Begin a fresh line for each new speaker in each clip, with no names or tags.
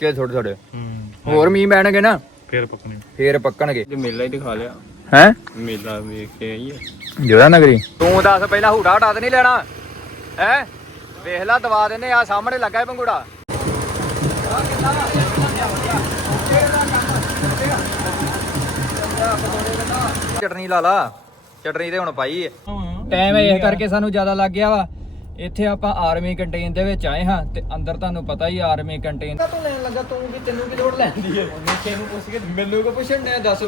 ਕਿ ਥੋੜੇ ਥੋੜੇ
ਹੂੰ।
ਹੋਰ ਮੀਂਹ ਪੈਣਗੇ ਨਾ?
ਫੇਰ ਪਕਣੀ।
ਫੇਰ ਪੱਕਣਗੇ।
ਜੇ ਮੇਲਾ ਹੀ ਦਿਖਾ ਲਿਆ।
ਹੈ?
ਮੇਲਾ ਵੇਖ ਕੇ ਆਈਏ
ਜੋੜਾ ਨਗਰੀ। ਤੂੰ ਦੱਸ ਪਹਿਲਾਂ ਹੂਟਾ ਹਟਾ ਤੇ ਨਹੀਂ ਲੈਣਾ। ਹੈ? ਵੇਖ ਲੈ ਦਵਾ ਦਿੰਨੇ ਆ ਸਾਹਮਣੇ ਲੱਗਾ ਹੈ ਪੰਗੂੜਾ ਚਟਨੀ ਲਾ ਲਾ। ਚਟਨੀ ਤੇ ਹੁਣ ਪਾਈ ਹੈ। ਟਾਈਮ ਇਹ ਕਰਕੇ ਸਾਨੂੰ ਜ਼ਿਆਦਾ ਲੱਗ ਗਿਆ ਵਾ। ਇੱਥੇ ਆਪਾਂ ਆਰਮੀ ਕੰਟੇਨ ਦੇ ਵਿੱਚ ਆਏ ਹਾਂ ਤੇ ਅੰਦਰ ਤੁਹਾਨੂੰ ਪਤਾ ਹੀ ਆਰਮੀ ਕੰਟੇਨ ਤੂੰ ਲੈਣ ਲੱਗਾ ਤੂੰ ਵੀ ਤੈਨੂੰ ਕੀ ਲੋੜ ਲੈਂਦੀ ਹੈ? ਨੀਚੇ ਨੂੰ ਪੁੱਛ ਕੇ ਮੈਨੂੰ ਕੋ ਪੁੱਛਣ ਨੇ ਦੱਸ।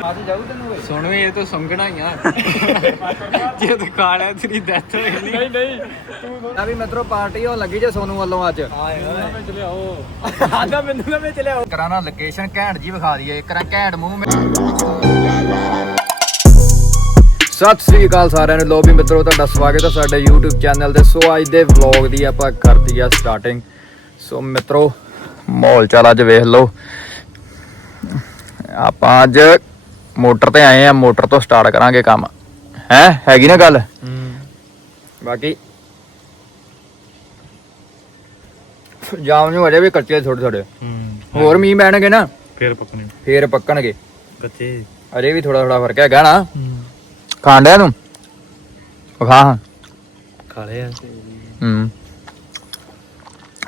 ਅੱਜ ਜਾਊ ਤੈਨੂੰ ਓਏ।
ਸੁਣ ਵੀ ਇਹ ਤਾਂ ਸੰਗਣਾ ਹੀ ਆ। ਜੇ ਦਿਖਾ ਲਿਆ ਤੇਰੀ ਡੈਥ ਹੋਈ ਨਹੀਂ ਨਹੀਂ
ਆ ਵੀ ਮਿੱਤਰੋ ਪਾਰਟੀ ਹੋਣ ਲੱਗੀ ਜੇ ਸੋਨੂ ਵੱਲੋਂ ਅੱਜ।
ਮੈਂ ਚਲੇ ਆਓ
ਆਦਾ ਮੈਨੂੰ ਨਾ ਵਿੱਚ ਲਿਆਓ ਕਰਾਂ ਨਾ ਲੋਕੇਸ਼ਨ ਘੈਂਟ ਜੀ ਵਿਖਾ ਦਈਏ ਕਰਾਂ ਘੈਂਟ ਮੂੰਹ ਮੇ ਸਤਿ ਸ੍ਰੀ ਅਕਾਲ ਸਾਰਿਆਂ ਨੂੰ। ਲੋ ਵੀ ਮਿੱਤਰੋ ਤੁਹਾਡਾ ਸਵਾਗਤ ਹੈ ਸਾਡੇ YouTube ਚੈਨਲ ਤੇ। ਸੋ ਅੱਜ ਦੇ ਵਲੌਗ ਦੀ ਆਪਾਂ ਕਰਤੀ ਆ ਸਟਾਰਟਿੰਗ ਸੋ ਮਿੱਤਰੋ ਮਾਹੌਲ ਚਾਲ ਅੱਜ ਵੇਖ ਲਓ। ਆਪਾਂ ਅੱਜ ਮੋਟਰ ਤੇ ਆਏ ਆ ਮੋਟਰ ਤੋਂ ਸਟਾਰਟ ਕਰਾਂਗੇ ਕੰਮ। ਹੈ? ਹੈਗੀ ਨਾ ਗੱਲ? ਬਾਕੀ ਜਾਮ ਨੂੰ ਅਜੇ ਵੀ ਕੱਚੇ ਥੋੜੇ ਥੋੜੇ
ਹੂੰ
ਹੋਰ ਮੀਂਹ ਪੈਣਗੇ ਨਾ?
ਫੇਰ ਪਕਣੀ
ਫੇਰ ਪੱਕਣਗੇ।
ਕੱਚੇ।
ਅਜੇ ਵੀ ਥੋੜਾ ਥੋੜਾ ਫ਼ਰਕ ਹੈਗਾ ਨਾ।
ਹੂੰ
ਖਾਂਡਿਆ ਤੂੰ? ਖਾ ਹਾਂ।
ਖਾ ਲਿਆ
ਹੂੰ।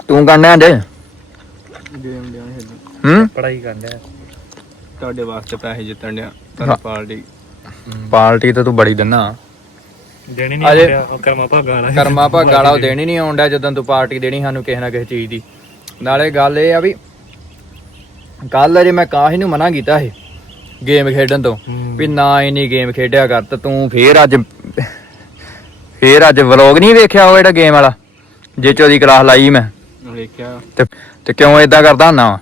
ਤੂੰ ਕੰਡਿਆ ਜੇ
ਗੇਮ ਲਿਆ
ਹੂੰ?
ਪੜਾਈ ਕਰ ਲਿਆ
ਤੁਹਾਡੇ ਵਾਸਤੇ ਪੈਸੇ ਜਿੱਤਣ ਡਿਆ
ਹਾਂ।
ਤੁਹਾਡੀ ਪਾਰਟੀ।
ਪਾਰਟੀ ਤਾਂ ਤੂੰ ਬੜੀ ਦਿੰਨਾ।
ਦੇਣੀ ਨਹੀਂ
ਅਜੇ-
ਕਰਮਾ ਭਾਗਾ ਵਾਲਾ
ਕਰਮਾ ਭਾਗਾ ਵਾਲਾ ਉਹ ਦੇਣੀ ਨਹੀਂ ਆਉਂਦਾ ਜਦੋਂ ਤੂੰ ਪਾਰਟੀ ਦੇਣੀ ਸਾਨੂੰ ਕਿਸੇ ਨਾ ਕਿਸੇ ਚੀਜ਼ ਦੀ। ਨਾਲੇ ਗੱਲ ਇਹ ਆ ਵੀ ਕੱਲ ਜੇ ਮੈਂ ਕਾਹੀ ਨੂੰ ਮਨਾ ਕੀਤਾ ਸੀ? ਗੇਮ ਖੇਡਣ ਤੋਂ। ਵੀ ਨਾ ਇਨੀ ਗੇਮ ਖੇਡਿਆ ਕਰ ਤੇ ਤੂੰ ਫੇਰ ਅੱਜ ਫੇਰ ਅੱਜ ਵਲੌਗ ਨਹੀਂ ਵੇਖਿਆ ਉਹ ਜਿਹੜਾ ਗੇਮ ਵਾਲਾ? ਜੇ ਚੋਦੀ ਕਲਾਸ ਲਾਈ ਮੈਂ।
ਵੇਖਿਆ।
ਤੇ ਤੇ ਕਿਉਂ ਇਦਾਂ ਕਰਦਾ ਹੁੰਨਾ ਵਾ?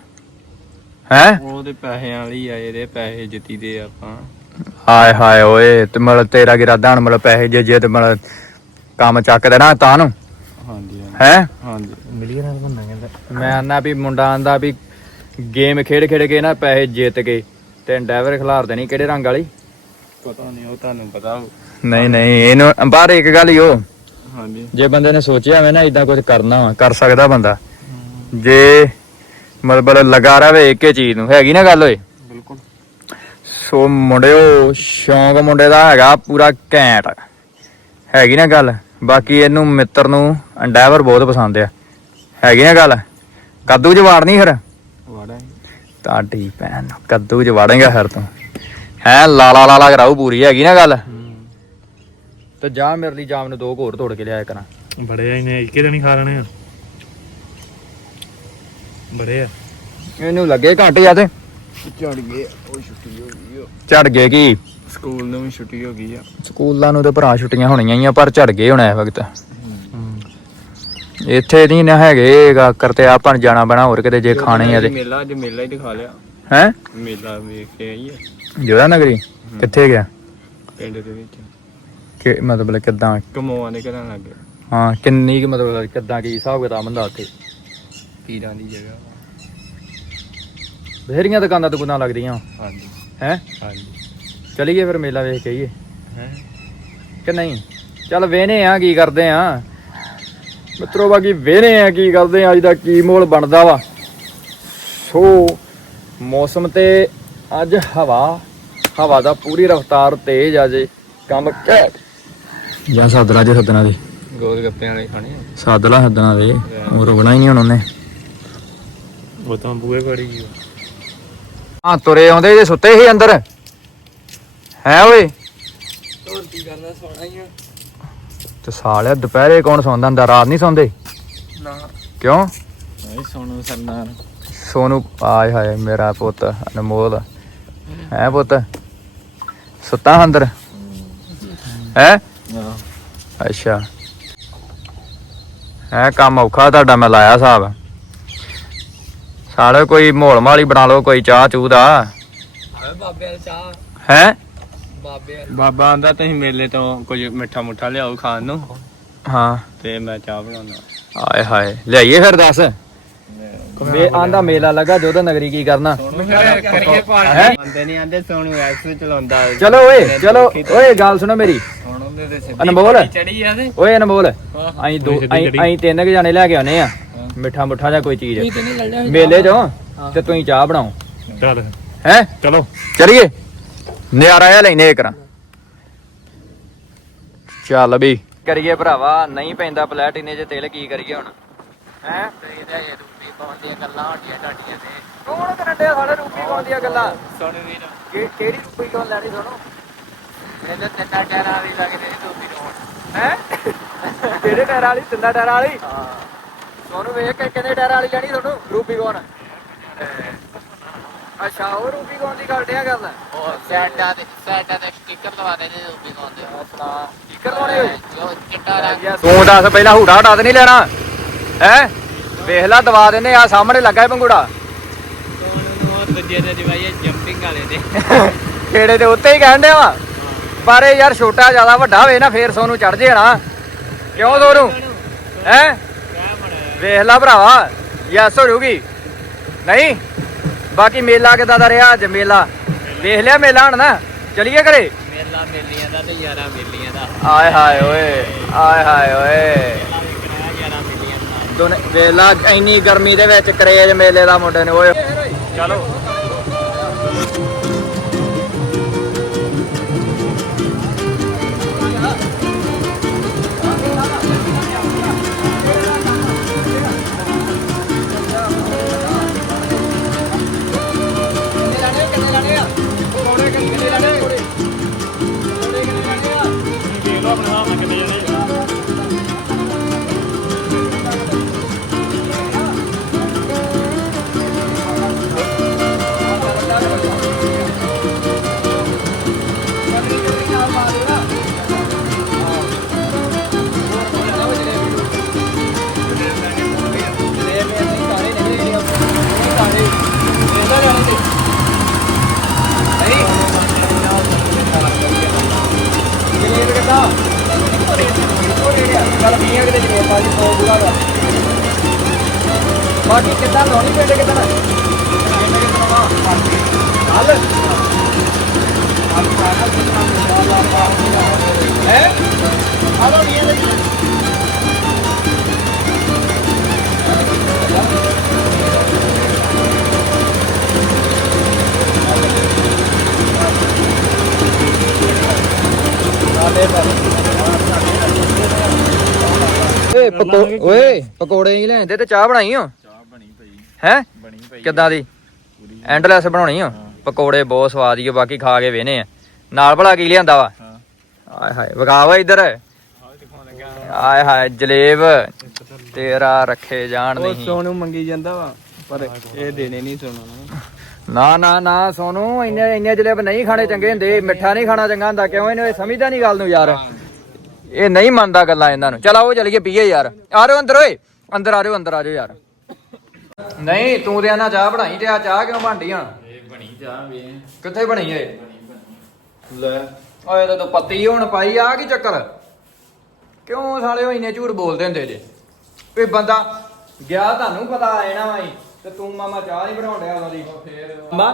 ਹੈ?
ਉਹਦੇ ਪੈਸਿਆਂ ਵਾਲੀ ਆਏ ਦੇ ਪੈਸੇ ਜਿੱਤੀਦੇ ਆਪਾਂ।
ਹਾਏ ਹਾਏ ਓਏ ਤੇ ਮਤਲਬ ਤੇਰਾ ਕੀ ਇਰਾਦਾ ਹੁਣ ਮਤਲਬ ਪੈਸੇ ਜੇ ਜੇ ਤੇ ਮਤਲਬ ਕੰਮ ਚੱਕ ਦੇਣਾ ਤਾਂ ਨੂੰ।
ਹਾਂਜੀ ਹਾਂਜੀ।
ਹੈ?
ਹਾਂਜੀ।
ਮਿਲੀਅਨਰ ਬਣਨਾ ਕਹਿੰਦਾ।
ਮੈਂ ਆਨਾ ਵੀ ਮੁੰਡਾ ਆਂਦਾ ਵੀ ਗੇਮ ਖੇਡ ਖੇਡ ਕੇ ਨਾ ਪੈਸੇ ਜਿੱਤ ਕੇ ਤੇ ਡਰਾਈਵਰ ਖਿਲਾਰ ਦੇਣੀ ਕਿਹੜੇ ਰੰਗ ਵਾਲੀ?
ਪਤਾ ਨਹੀਂ ਉਹ ਤੁਹਾਨੂੰ ਪਤਾ ਹੋਊ।
ਨਹੀਂ ਨਹੀਂ ਇਹਨੂੰ ਬਾਹਰ ਇੱਕ ਗੱਲ ਹੀ ਉਹ।
ਹਾਂਜੀ।
ਜੇ ਬੰਦੇ ਨੇ ਸੋਚਿਆ ਹੋਵੇ ਨਾ ਇਦਾਂ ਕੁਝ ਕਰਨਾ ਵਾ ਕਰ ਸਕਦਾ ਬੰਦਾ। ਜੇ ਮਤਲਬ ਲਗਾ ਰਵੇ ਇੱਕੇ ਚੀਜ਼ ਨੂੰ ਹੈਗੀ ਨਾ ਗੱਲ ਓਏ?
ਬਿਲਕੁਲ।
ਸੋ ਮੁੰਡਿਓ ਸ਼ੌਂਕ ਮੁੰਡੇ ਦਾ ਹੈਗਾ ਪੂਰਾ ਘੈਂਟ। ਹੈਗੀ ਨਾ ਗੱਲ? ਬਾਕੀ ਇਹਨੂੰ ਮਿੱਤਰ ਨੂੰ ਅੰਡਾਵਰ ਬਹੁਤ ਪਸੰਦ ਆ। ਹੈਗੀ ਨਾ ਗੱਲ? ਕੱਦੂ ਚ ਵਾੜਨੀ ਫਿਰ?
ਵਾੜਾ
ਤੁਹਾਡੀ ਭੈਣ। ਕੱਦੂ ਚ ਵਾੜੇਗਾ ਫਿਰ ਤੂੰ। ਹੈ ਲਾਲਾ ਲਾਲਾ ਕਰਾਉ ਪੂਰੀ ਹੈਗੀ ਨਾ ਗੱਲ? ਤੇ ਜਾ ਮੇਰੇ ਲਈ ਜਾਮ ਨੂੰ ਦੋ ਘੋਰ ਤੋੜ ਕੇ ਲਿਆਇਆ ਕਰਾਂ।
ਬੜੇ ਆਈ ਨੇ ਇੱਕੇ ਦਿਨ ਹੀ ਖਾ ਲੈਣੇ ਆ। ਬੜੇ ਆ।
ਇਹਨੂੰ ਲੱਗੇ ਘੱਟ ਜਾਂ ਤੇ।
ਚੜ ਗਏ ਉਹ ਛੁੱਟੀ ਹੋ ਗਈ
ਝੜ ਗਏ ਕੀ?
ਸਕੂਲ ਨੂੰ ਵੀ ਛੁੱਟੀ ਹੋ ਗਈ ਆ।
ਸਕੂਲਾਂ ਨੂੰ ਤੇ ਭਰਾ ਛੁੱਟੀਆਂ ਹੋਣੀਆਂ ਹੀ ਆ ਪਰ ਝੜ ਗਏ ਹੁਣ ਇਸ ਵਕਤ। ਇੱਥੇ ਨਹੀਂ ਨਾ ਹੈਗੇ ਗਾਕਰ ਤੇ ਆਪਾਂ ਨੂੰ ਜਾਣਾ ਬਣਾ ਹੋਰ ਕਿਤੇ ਜੇ ਖਾਣੇ ਆ ਤੇ।
ਮੇਲਾ ਅੱਜ ਮੇਲਾ ਹੀ ਦਿਖਾ ਲਿਆ।
ਹੈ?
ਮੇਲਾ ਵੇਖ ਕੇ ਆਈਏ
ਜੋੜਾ ਨਗਰੀ? ਕਿੱਥੇ ਗਿਆ?
ਪਿੰਡ ਦੇ ਵਿੱਚ।
ਕਿ ਮਤਲਬ ਕਿਦਾਂ?
ਕਮੋਆਂ ਦੇ ਘਰਾਂ ਲੱਗੇ।
ਹਾਂ ਕਿੰਨੀ ਕਿ ਮਤਲਬ ਕਿਦਾਂ ਕੀ ਹਿਸਾਬ ਕਿਤਾਬ ਹੁੰਦਾ ਉੱਥੇ?
ਪੀਰਾਂ ਦੀ ਜਗ੍ਹਾ।
ਬਥੇਰੀਆਂ ਦੁਕਾਨਾਂ ਦੁਕਾਨਾਂ ਲੱਗਦੀਆਂ।
ਹਾਂਜੀ।
ਹੈ?
ਹਾਂਜੀ।
ਚਲੀਏ ਫਿਰ ਮੇਲਾ ਵੇਖ ਕੇ ਆਈਏ।
ਹੈ?
ਕਿ ਨਹੀਂ? ਚੱਲ ਵੇਨੇ ਆ ਕੀ ਕਰਦੇ ਆ। ਮਿੱਤਰੋ ਬਾਕੀ ਵੇਨੇ ਆ ਕੀ ਕਰਦੇ ਆ ਅੱਜ ਦਾ ਕੀ ਮੋਲ ਬਣਦਾ ਵਾ। ਸੋ ਮੌਸਮ ਤੇ ਅੱਜ ਹਵਾ ਹਵਾ ਦਾ ਪੂਰੀ ਰਫ਼ਤਾਰ ਤੇਜ਼ ਆ ਜੇ ਕੰਮ ਘੈਂਟ। ਜਾਂ ਸਾਦਲਾ ਜੇ ਸੱਦਣਾ ਦੇ
ਗੋਲ ਗੱਪਿਆਂ ਵਾਲੇ ਖਾਣੇ
ਸਾਦਲਾ ਸੱਦਣਾ ਦੇ ਉਹ ਰੁਕਣਾ ਹੀ ਨਹੀਂ ਹੁਣ ਉਹਨੇ।
ਉਹ ਤਾਂ ਬੂਏ ਫੜੀ ਗਈ
ਹਾਂ ਤੁਰੇ ਆਉਂਦੇ ਜੇ ਸੁੱਤੇ ਸੀ ਅੰਦਰ। ਹੈ ਓਏ।
ਹੋਰ ਕੀ ਕਰਨਾ ਸੋਣਾ ਹੀ ਆ।
ਤੇ ਸਾਲਿਆ ਦੁਪਹਿਰੇ ਕੌਣ ਸੌਂਦਾ ਹੁੰਦਾ? ਰਾਤ ਨਹੀਂ ਸੌਂਦੇ?
ਨਾ।
ਕਿਉਂ?
ਨਹੀਂ ਸੋਣੂ ਸਰਦਾਰ
ਸੋਨੂੰ ਆਏ ਹਾਏ ਮੇਰਾ ਪੁੱਤ ਅਨਮੋਲ। ਹੈ ਪੁੱਤ? ਸੁੱਤਾ ਅੰਦਰ? ਹੈ?
ਹਾਂ
ਅੱਛਾ। ਹੈ ਕੰਮ ਔਖਾ ਤੁਹਾਡਾ ਮੈਂ ਲਾਇਆ ਹਿਸਾਬ। ਸਾਲੇ ਕੋਈ ਮੋਲ ਮਾਲੀ ਬਣਾ ਲਓ ਕੋਈ ਚਾਹ ਚੂ ਦਾ
ਬਾਬੇ ਵਾਲੇ ਚਾਹ।
ਹੈ?
ਬਾਬੇ ਬਾਬਾ ਆਂਦਾ ਤੁਸੀਂ ਮੇਲੇ ਤੋਂ ਕੁਝ ਮਿੱਠਾ ਮੁੱਠਾ ਲਿਆਓ ਖਾਣ ਨੂੰ।
ਹਾਂ।
ਤੇ ਮੈਂ ਚਾਹ ਬਣਾਉਣਾ।
ਆਏ ਹਾਏ ਲਿਆਈਏ ਫਿਰ ਦੱਸ। ਮੇ ਆਂਦਾ ਮੇਲਾ ਲੱਗਾ ਜੋਧ ਨਗਰੀ ਕੀ ਕਰਨਾ?
ਕਰੀਏ
ਹੈਂ?
ਆਂਦੇ ਨਹੀਂ ਆਂਦੇ ਸੋਣੂ ਐਕਸ ਚਲਾਉਂਦਾ।
ਚਲੋ ਓਏ ਚਲੋ ਓਏ ਗੱਲ ਸੁਣੋ ਮੇਰੀ।
ਸੁਣੋ ਉਹਨੇ ਤੇ ਸਿੱਧੀ
ਅਨਮੋਲ।
ਚੜੀ ਆ ਤੇ।
ਓਏ ਅਨਮੋਲ। ਅਸੀਂ ਦੋ ਅਸੀਂ ਤਿੰਨ ਕੁ ਜਾਣੇ ਲੈ ਕੇ ਆਉਨੇ ਆ। ਮਿੱਠਾ ਮੁੱਠਾ ਜਾਂ ਕੋਈ ਚੀਜ਼। ਮੇਲੇ ਚੋਂ ਤੇ ਤੁਸੀਂ ਚਾਹ ਬਣਾਓ।
ਚੱਲ।
ਹੈ?
ਚਲੋ।
ਚਲੀਏ। ਨਿਆਰਾ ਆ ਲੈਨੇ ਇਕਰਾਂ ਚੱਲ ਵੀ ਕਰੀਏ ਭਰਾਵਾ ਨਹੀਂ ਪੈਂਦਾ ਪਲੈਟਿਨੇ ਚ ਤੇਲ ਕੀ ਕਰੀਏ ਹੁਣ? ਹੈ?
ਤੇ ਇਹਦਾ ਇਹ ਰੂਪੀ ਪਾਉਣ ਦੀਆਂ ਗੱਲਾਂ ਹੁੰਦੀਆਂ ਤੁਹਾਡੀਆਂ ਤੇ
ਕੌਣ ਕਰਨ ਡਿਆ ਸਾਡੇ ਰੂਪੀ ਕੌਣ ਦੀਆਂ ਗੱਲਾਂ?
ਸੁਣ ਵੀਰ
ਕਿ- ਕਿਹੜੀ ਰੂਪੀ ਕੌਣ ਲੈਣੀ ਸੁਣੋ
ਇਹਦੇ ਤਿੰਨਾਂ ਟਾਇਰਾਂ ਵਾਲੀ ਲੱਗਦੇ ਰੂਪੀ ਰੋਣ
ਹੈ? ਕਿਹੜੇ ਟਾਇਰ ਵਾਲੀ ਤਿੰਨਾ ਟਾਇਰ ਵਾਲੀ?
ਹਾਂ।
ਸੋਨੂੰ ਵੇਖ ਕੇ ਕਿੰਨੇ ਟਾਇਰ ਵਾਲੀ ਲੈਣੀ ਤੁਹਾਨੂੰ? ਰੂਪੀ ਕੌਣ ਅੱਛਾ ਉਹ ਰੂਪੀ ਕੌਣ ਦੀ ਗੱਲ ਡਿਆ ਗੱਲ
ਉਹ ਸੈਟਾਂ ਦੇ ਸੈਟਾਂ ਦੇ ਸਟicker ਲਵਾ ਦੇ ਨੇ ਪਾਉਣ ਦੇ।
ਅੱਛਾ ਸਟicker ਲਾਉਣੇ ਹੋਏ
ਜੋ ਚਿੱਟਾ ਰੰਗ
ਤੂੰ ਦੱਸ ਪਹਿਲਾਂ ਹੂੜਾ ਹਟਾ ਤੇ ਨਹੀਂ ਲੈਣਾ? ਹੈ? ਵੇਖ ਲੈ ਦਵਾ ਦਿੰਨੇ ਆ ਸਾਹਮਣੇ ਲੱਗਾ ਹੈ ਪੰਗੂੜਾ।
ਨੂੰ ਉਹ ਦੂਜੇ ਦੇ ਦਿਵਾਈਏ ਜੰਪਿੰਗ ਵਾਲੇ ਦੇ
ਖੇੜੇ ਦੇ ਉੱਤੇ ਹੀ ਕਹਿਣ ਡਿਆ ਵਾ। ਪਰ ਇਹ ਯਾਰ ਛੋਟਾ ਜ਼ਿਆਦਾ ਵੱਡਾ ਹੋਵੇ ਨਾ ਫੇਰ ਸੋਨੂੰ ਚੜ ਜਾਣਾ ਕਿਉਂ ਸੋਨੂੰ ਹੈ? ਵੇਖ ਲੈ ਭਰਾਵਾ ਯੈਸ ਹੋ ਜੂਗੀ। ਨਹੀਂ? ਬਾਕੀ ਮੇਲਾ ਕਿਦਾਂ ਦਾ ਰਿਹਾ ਅੱਜ ਮੇਲਾ? ਵੇਖ ਲਿਆ ਮੇਲਾ ਹਣ ਨਾ? ਚਲੀਏ ਘਰੇ?
ਮੇਲਾ ਮੇਲੀਆਂ ਦਾ ਤੇ ਯਾਰਾਂ ਮੇਲੀਆਂ ਦਾ।
ਆਏ ਹਾਏ ਓਏ ਆਏ ਹਾਏ ਓਏ। ਦੋਨੇ ਵੇਲਾ ਇੰਨੀ ਗਰਮੀ ਦੇ ਵਿੱਚ ਕਰੇਜ ਮੇਲੇ ਦਾ ਮੁੰਡੇ ਨੇ ਓਏ। ਚਲੋ। ਬਾਕੀ ਕਿੱਦਾਂ ਲਾਉਣੀ ਪਿੰਡ ਕਿੱਦਾਂ ਹੱਲ ਹੈ? ਆ ਲੋ ਨਹੀਂ ਲੱਗੀ ਓਏ ਪਕੋ ਓਏ ਪਕੌੜੇ ਹੀ ਲੈਂਦੇ ਤੇ ਚਾਹ ਬਣਾਈ ਹੋ ਹੈ?
ਬਣੀ ਪਈ
ਕਿੱਦਾਂ ਦੀ? ਐਂਡਲੈਸ ਬਣਾਉਣੀ ਹੋ। ਪਕੌੜੇ ਬਹੁਤ ਸਵਾਦ ਹੀ ਆ ਬਾਕੀ ਖਾ ਕੇ ਵੇਨੇ ਆ। ਨਾਲ ਭਲਾ ਕੀ ਲਿਆਂਦਾ ਵਾ? ਆਏ ਹਾਏ ਵਿਖਾਵਾ ਇੱਧਰ। ਆਏ ਹਾਏ ਜਲੇਬ। ਤੇਰਾ ਰੱਖੇ ਜਾਣ
ਉਹ
ਨਹੀਂ।
ਸੋਨੂੰ ਮੰਗੀ ਜਾਂਦਾ ਵਾ ਪਰ ਇਹ ਦੇਣੇ ਨਹੀਂ ਸੋਨੂੰ ਨੂੰ।
ਨਾ ਨਾ ਸੋਨੂੰ ਇੰਨੇ ਇੰਨੇ ਜਲੇਬ ਨਹੀਂ ਖਾਣੇ ਚੰਗੇ ਹੁੰਦੇ ਮਿੱਠਾ ਨਹੀਂ ਖਾਣਾ ਚੰਗਾ ਹੁੰਦਾ ਕਿਉਂ ਇਹਨੂੰ ਇਹ ਸਮਝਦਾ ਨਹੀਂ ਗੱਲ ਨੂੰ ਯਾਰ? ਇਹ ਨਹੀਂ ਮੰਨਦਾ ਗੱਲਾਂ ਇਹਨਾਂ ਨੂੰ। ਚਲ ਆਓ ਚਲੀਏ ਪੀਏ ਯਾਰ। ਆ ਰਹੋ ਅੰਦਰ ਓਏ। ਅੰਦਰ ਆ ਰਹੋ ਅੰਦਰ ਆ ਜਾਓ ਯਾਰ। ਨਹੀਂ ਤੂੰ ਤੇ ਆਣਾ ਚਾਹ ਬਣਾਈ ਤੇ ਆ ਚਾਹ ਕਿਉਂ ਬਣਦੀ ਆ
ਇਹ ਬਣੀ ਚਾਹ ਵੀ।
ਕਿੱਥੇ ਬਣੀ ਏ? ਲੈ। ਓਏ ਤਾਂ ਤੂੰ ਪੱਤੀ ਹੁਣ ਪਾਈ ਆ ਕੀ ਚੱਕਰ? ਕਿਉਂ ਸਾਲਿਓ ਇੰਨੇ ਝੂਠ ਬੋਲਦੇ ਹੁੰਦੇ ਜੇ? ਵੀ ਬੰਦਾ ਗਿਆ ਤੁਹਾਨੂੰ ਪਤਾ ਆਏ ਨਾ ਵਾਈ ਤੇ ਤੂੰ ਮਾਮਾ ਚਾਹ ਨਹੀਂ ਬਣਾਉਣ ਡਿਆ ਉਹਨਾਂ ਦੀ। ਫੇਰ ਮਾ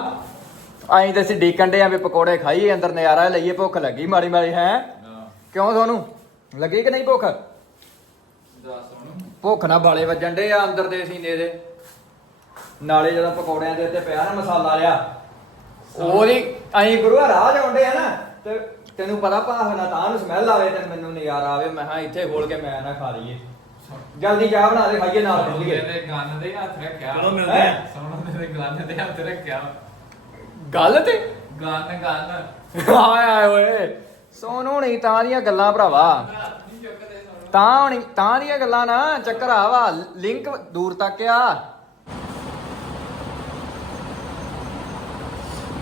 ਆਈ ਤੇ ਅਸੀਂ ਡੀਕਣ ਡੇ ਆ ਵੀ ਪਕੌੜੇ ਖਾਈਏ ਅੰਦਰ ਨਜ਼ਾਰਾ ਲਈਏ ਭੁੱਖ ਲੱਗੀ ਮਾੜੀ ਮਾੜੀ ਹੈ? ਕਿਉਂ ਤੁਹਾਨੂੰ ਲੱਗੀ ਕਿ ਨਹੀਂ ਭੁੱਖ? ਭੁੱਖ ਨਾ ਬਾਲੇ ਵੱਜਣ ਡੇ ਆ ਅੰਦਰ ਦੇ ਸੀਨੇ ਦੇ। ਨਾਲੇ ਜਦੋਂ ਪਕੌੜਿਆਂ ਦੇ ਉੱਤੇ ਪਿਆ ਨਾ ਮਸਾਲਾ ਆ ਉਹਦੀ ਅਸੀਂ ਗੁਰੂ ਰਾਹ ਜਾਉਂਦੇ ਆ ਨਾ ਤੇ ਤੈਨੂੰ ਪਤਾ ਭਾਵਨਾ ਤਾਂ ਨੂੰ ਸਮੈਲ ਆਵੇ ਤੇ ਮੈਨੂੰ ਨਜ਼ਾਰਾ ਆਵੇ ਮੈਂ ਹਾਂ ਇੱਥੇ ਖੋਲ ਕੇ ਮੈਂ ਨਾ ਖਾ ਲਈਏ। ਜਲਦੀ ਚਾਹ ਬਣਾ ਦੇ ਖਾਈਏ ਨਾਲ ਚੱਲੀਏ
ਗੰਨ ਦੇ ਹੱਥ ਰੱਖਿਆ।
ਚਲੋ ਮਿਲਦੇ ਆ।
ਸੋਨੂੰ ਦੇ ਗੰਨ ਦੇ ਹੱਥ ਰੱਖਿਆ।
ਗੱਲ ਤੇ?
ਗੰਨ ਗੰਨ।
ਆਏ ਆਏ ਓਏ। ਸੋਨੂ ਨਹੀਂ ਤਾਂ ਦੀਆਂ ਗੱਲਾਂ ਭਰਾਵਾ। ਤਾਂ ਹੋਣੀ ਤਾਂ ਦੀਆਂ ਗੱਲਾਂ ਨਾ ਚੱਕਰ ਆ ਵਾ ਲਿੰਕ ਦੂਰ ਤੱਕ ਆ।